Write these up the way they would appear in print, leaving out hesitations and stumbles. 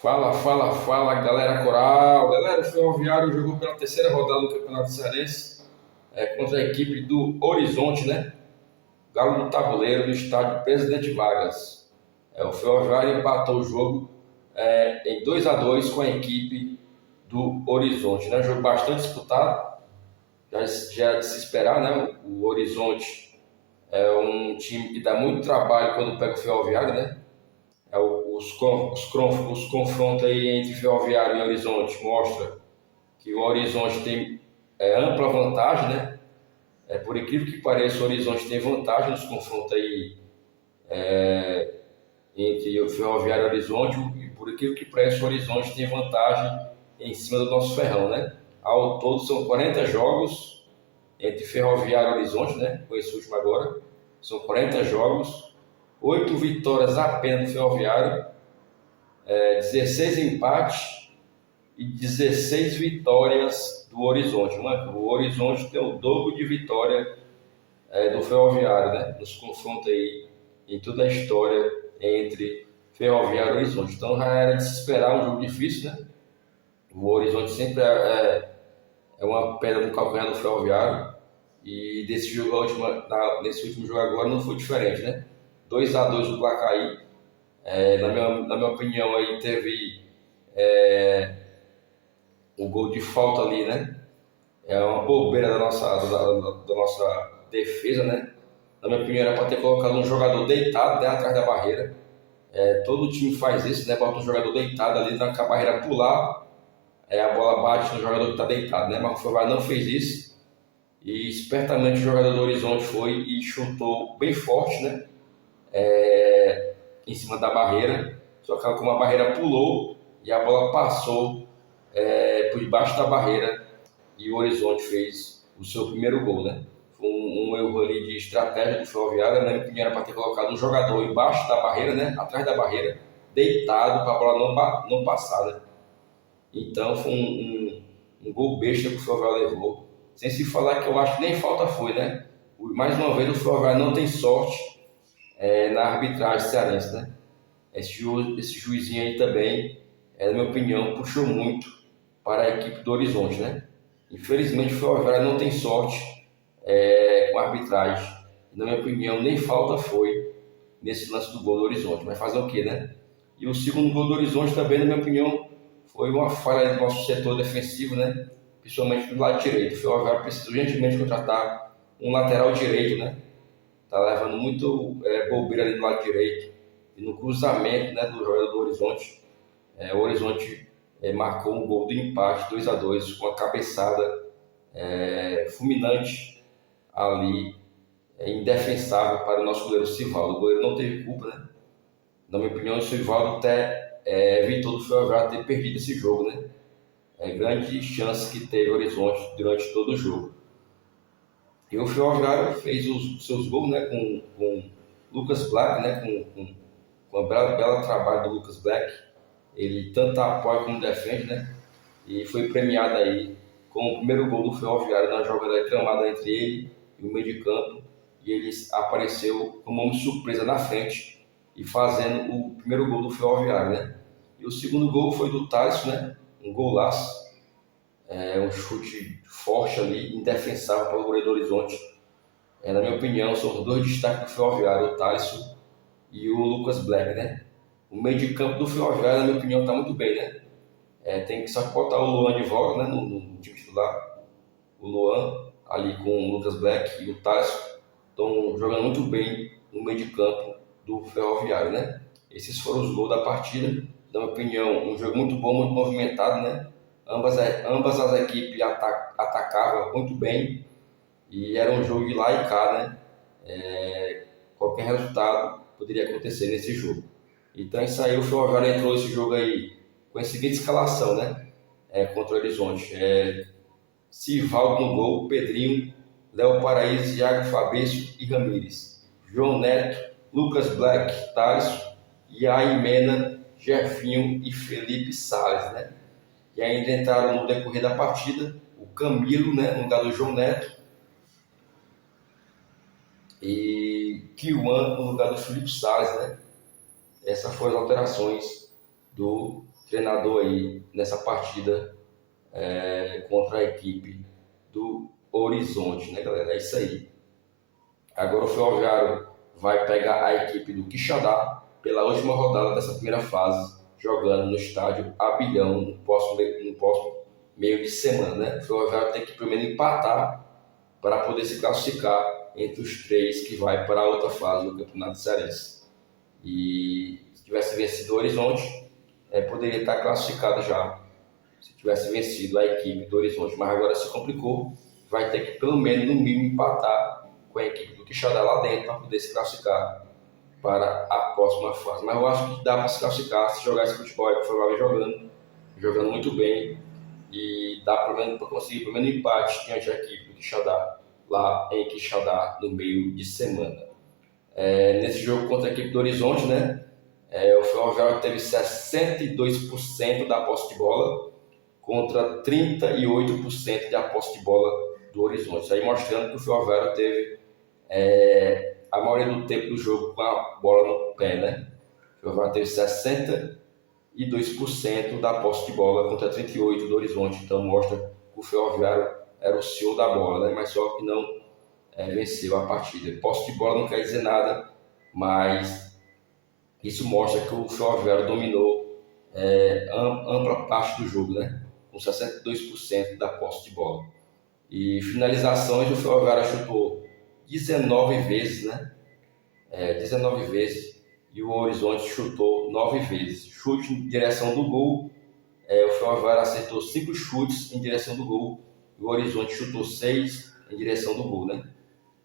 Fala, fala, fala, galera coral. Galera, o Ferroviário jogou pela terceira rodada do Campeonato Cearense contra a equipe do Horizonte, né? Galo do Tabuleiro, no estádio Presidente Vargas. O Ferroviário empatou o jogo em 2-2 com a equipe do Horizonte, né? Um jogo bastante disputado, já é de se esperar, né? O Horizonte é um time que dá muito trabalho quando pega o Ferroviário, né? Os confrontos aí entre Ferroviário e Horizonte mostra que o Horizonte tem ampla vantagem, né? Por incrível que pareça, o Horizonte tem vantagem nos confrontos aí entre o Ferroviário e o Horizonte, e por incrível que pareça, o Horizonte tem vantagem em cima do nosso Ferrão, né? Ao todo são 40 jogos entre Ferroviário e Horizonte, né? Com esse último agora, são 40 jogos, 8 vitórias apenas do Ferroviário, 16 empates e 16 vitórias do Horizonte. O Horizonte tem o dobro de vitória do Ferroviário, né? Nos confrontos aí em toda a história entre Ferroviário e Horizonte. Então já era de se esperar um jogo difícil, né? O Horizonte sempre é uma pedra no calcanhar do Ferroviário, e nesse último jogo agora não foi diferente, né? 2-2 o placar aí. Na minha opinião aí teve o gol de falta ali, né? É uma bobeira da nossa defesa, né? Na minha opinião, era para ter colocado um jogador deitado, né, atrás da barreira. Todo time faz isso, né? Bota um jogador deitado ali, na a barreira pular, a bola bate no jogador que está deitado, né? Mas o Ferroviário não fez isso. E espertamente o jogador do Horizonte foi e chutou bem forte, né? Em cima da barreira. Só que como a barreira pulou e a bola passou por debaixo da barreira, e o Horizonte fez o seu primeiro gol, né? Foi um erro ali de estratégia do Ferroviário, né? Que era para ter colocado um jogador embaixo da barreira, né? Atrás da barreira, deitado para a bola não passar, né? Então foi um gol besta que o Ferroviário levou. Sem se falar que eu acho que nem falta foi, né? Mais uma vez o Ferroviário não tem sorte na arbitragem cearense, né? Esse juizinho aí também, na minha opinião, puxou muito para a equipe do Horizonte, né? Infelizmente o Ferroviário não tem sorte com a arbitragem. Na minha opinião, nem falta foi nesse lance do gol do Horizonte. Mas fazer o quê, né? E o segundo gol do Horizonte também, na minha opinião, foi uma falha do nosso setor defensivo, né? Principalmente do lado direito. O Ferroviário precisa urgentemente contratar um lateral direito, né? Tá levando muito bobeira ali do lado direito. E no cruzamento, né, do jogador do Horizonte, o Horizonte marcou um gol de empate 2-2 com a cabeçada fulminante ali, indefensável para o nosso goleiro Sivaldo. O goleiro não teve culpa, né? Na minha opinião, o Sivaldo até evitou do Ferroviário ter perdido esse jogo, né? Grande chance que teve o Horizonte durante todo o jogo. E o Ferroviário fez os seus gols, né, com Lucas Black, né, com a bela trabalho do Lucas Black. Ele tanto apoia como defende, né? E foi premiado aí com o primeiro gol do Ferroviário na jogada cramada entre ele e o meio de campo. E ele apareceu como uma surpresa na frente e fazendo o primeiro gol do Ferroviário, né? E o segundo gol foi do Thales, né? Um golaço, um chute forte ali, indefensável para o goleiro do Horizonte. Na minha opinião, são os dois destaques do Ferroviário, o Thales e o Lucas Black, né? O meio de campo do Ferroviário, na minha opinião, está muito bem, né? Tem que só botar o Luan de volta, né, no time titular. O Luan ali com o Lucas Black e o Tássio estão jogando muito bem no meio de campo do Ferroviário, né? Esses foram os gols da partida. Na minha opinião, um jogo muito bom, muito movimentado, né? Ambas as equipes atacavam muito bem e era um jogo de lá e cá, né? Qualquer resultado poderia acontecer nesse jogo. Então isso aí, o Ferroviário entrou nesse jogo aí com a seguinte escalação, né? Contra o Horizonte. Sivaldo no gol, Pedrinho, Léo Paraíso, Iago Fabrício e Ramírez. João Neto, Lucas Black, Thales, Yair Mena, Jefinho e Felipe Salles, né? E ainda entraram no decorrer da partida o Camilo, né, no lugar do João Neto, e Kiwan no lugar do Felipe Salles, né? Essas foram as alterações do treinador aí nessa partida contra a equipe do Horizonte, né, galera? É isso aí. Agora o Ferroviário vai pegar a equipe do Quixadá pela última rodada dessa primeira fase, jogando no estádio Abelhão no próximo meio de semana, né? O Ferroviário tem que primeiro empatar para poder se classificar entre os 3 que vai para a outra fase do Campeonato Cearense. E se tivesse vencido o Horizonte, poderia estar classificado já, se tivesse vencido a equipe do Horizonte. Mas agora se complicou, vai ter que pelo menos no mínimo empatar com a equipe do Quixadá lá dentro para poder se classificar para a próxima fase. Mas eu acho que dá para se classificar se jogar esse futebol que foi jogando muito bem, e dá para conseguir pelo menos empate diante da equipe do Quixadá, lá em Quixadá, no meio de semana. Nesse jogo contra a equipe do Horizonte, né, o Ferroviário teve 62% da posse de bola contra 38% de posse de bola do Horizonte. Isso aí mostrando que o Ferroviário teve a maioria do tempo do jogo com a bola no pé, né? O Ferroviário teve 62% da posse de bola contra 38% do Horizonte. Então mostra que o Ferroviário era o senhor da bola, né? Mas só que não venceu a partida. Posse de bola não quer dizer nada, mas isso mostra que o Ferroviário dominou ampla parte do jogo, né? Com 62% da posse de bola. E finalizações, o Ferroviário chutou 19 vezes, né? 19 vezes, e o Horizonte chutou 9 vezes. Chute em direção do gol, o Ferroviário acertou 5 chutes em direção do gol, e o Horizonte chutou 6 em direção do gol, né?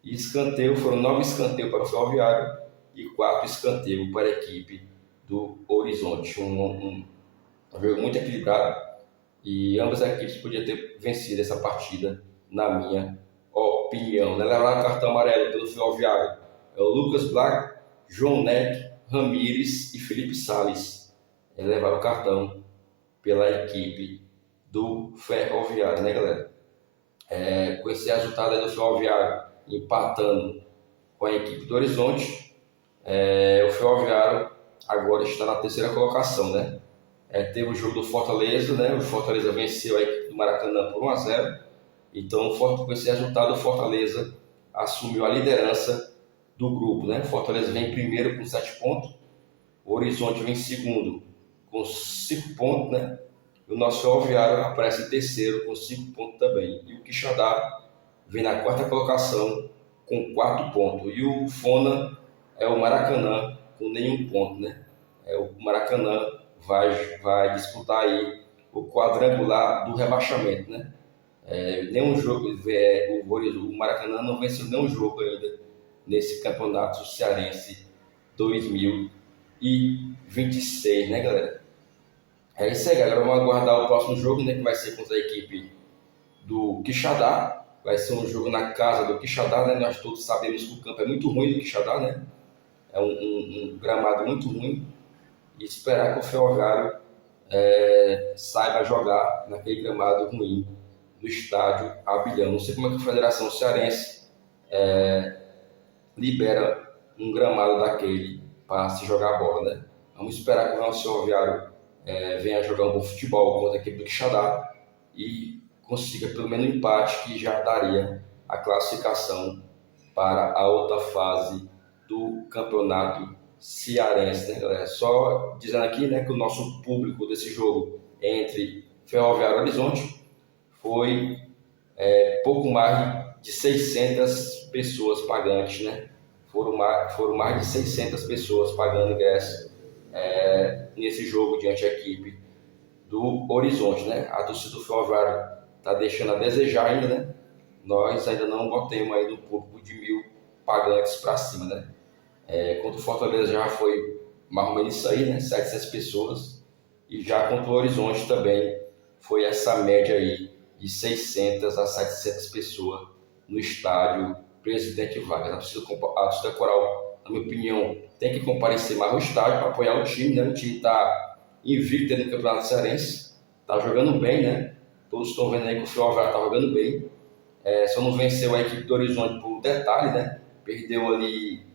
E escanteio, foram 9 escanteios para o Ferroviário e 4 escanteios para a equipe do Horizonte. Um jogo muito equilibrado, e ambas as equipes podiam ter vencido essa partida, na minha opinião, né? Levaram cartão amarelo pelo Ferroviário o Lucas Black, João Neck, Ramires e Felipe Salles. Levaram o cartão pela equipe do Ferroviário, né, galera? Com esse resultado aí do Ferroviário empatando com a equipe do Horizonte, o Ferroviário agora está na terceira colocação, né? Teve o jogo do Fortaleza, né? O Fortaleza venceu a equipe do Maracanã por 1-0. Então, com esse resultado, o Fortaleza assumiu a liderança do grupo, né? O Fortaleza vem em primeiro com 7 pontos, o Horizonte vem em segundo com 5 pontos, né? E o nosso Ferroviário aparece em terceiro com 5 pontos também. E o Quixadá vem na quarta colocação com 4 pontos. E o Fona é o Maracanã com nenhum ponto, né? O Maracanã vai disputar aí o quadrangular do rebaixamento, né? Nenhum jogo, o Maracanã não venceu nenhum jogo ainda nesse campeonato cearense 2026, né, galera? É isso aí, galera. Vamos aguardar o próximo jogo, né, que vai ser contra a equipe do Quixadá. Vai ser um jogo na casa do Quixadá, né? Nós todos sabemos que o campo é muito ruim do Quixadá, né? É um gramado muito ruim. E esperar que o Ferroviário saiba jogar naquele gramado ruim do estádio Abelhão. Não sei como é que a Federação Cearense libera um gramado daquele para se jogar a bola, né? Vamos esperar que o nosso Ferroviário venha jogar um bom futebol contra a equipe do Quixadá e consiga pelo menos um empate, que já daria a classificação para a outra fase do campeonato cearense, né, galera? Só dizendo aqui, né, que o nosso público desse jogo entre Ferroviário e Horizonte foi pouco mais de 600 pessoas pagantes, né? Foram mais de 600 pessoas pagando ingresso nesse jogo diante da equipe do Horizonte, né? A torcida do Ferroviário está deixando a desejar ainda, né? Nós ainda não botemos aí no público de 1.000 pagantes para cima, né? Contra o Fortaleza já foi mais ou menos isso aí, né? 700 pessoas. E já contra o Horizonte também foi essa média aí de 600 a 700 pessoas no estádio Presidente Vargas. A torcida coral, na minha opinião, tem que comparecer mais ao estádio para apoiar o time, né? O time está invicto no Campeonato Cearense, está jogando bem, né? Todos estão vendo aí que o Ferroviário está jogando bem. Só não venceu a equipe do Horizonte por detalhe, né? Perdeu ali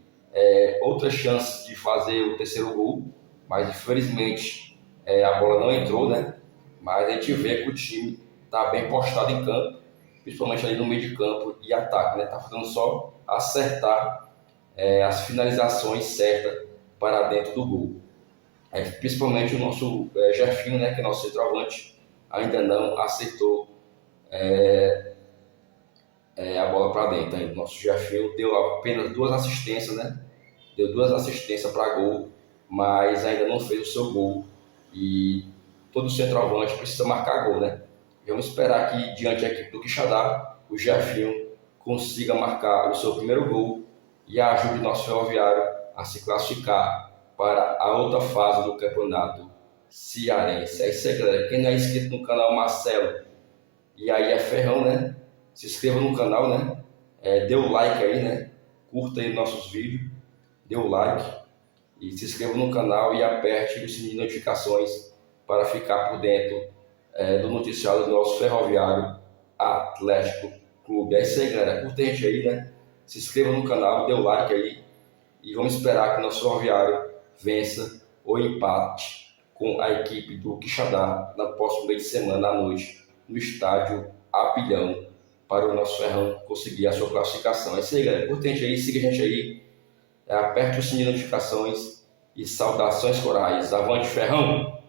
outra chance de fazer o terceiro gol, mas infelizmente a bola não entrou, né? Mas a gente vê que o time está bem postado em campo, principalmente ali no meio de campo e ataque, né? Tá faltando só acertar as finalizações certas para dentro do gol. Principalmente o nosso Jefinho, né, que é nosso centroavante, ainda não acertou a bola para dentro. Ainda. O nosso Jefinho deu apenas 2 assistências, né? Deu 2 assistências para gol, mas ainda não fez o seu gol. E todo centroavante precisa marcar gol, né? Vamos esperar que, diante da equipe do Quixadá, o Jefinho consiga marcar o seu primeiro gol e ajude o nosso Ferroviário a se classificar para a outra fase do campeonato cearense. É isso aí, galera. Quem não é inscrito no canal Marcelo e aí é Ferrão, né? Se inscreva no canal, né? Dê o like aí, né? Curta aí nossos vídeos, dê o like e se inscreva no canal e aperte o sininho de notificações para ficar por dentro do noticiário do nosso Ferroviário Atlético Clube. É isso aí, galera. Curta a gente aí, né? Se inscreva no canal, dê o like aí e vamos esperar que o nosso Ferroviário vença ou empate com a equipe do Quixadá na próxima meio de semana à noite no estádio Apilhão para o nosso Ferrão conseguir a sua classificação. É isso aí, galera. Curte a gente aí, siga a gente aí, aperte o sininho de notificações e saudações corais. Avante, Ferrão!